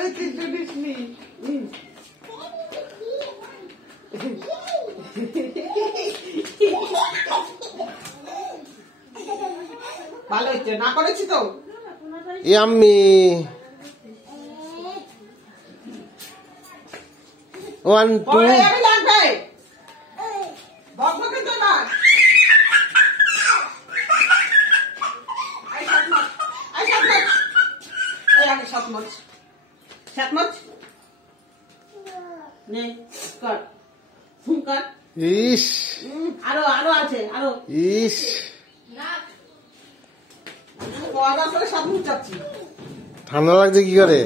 আরে চিন্তা দিসনি ভালো হচ্ছে না করেছি তো ইয়াম্মি 1 2 লাগবে বকবকে তো না ইস আরো আরো আছে আরো ইস ঠান্ডা লাগছে কি করে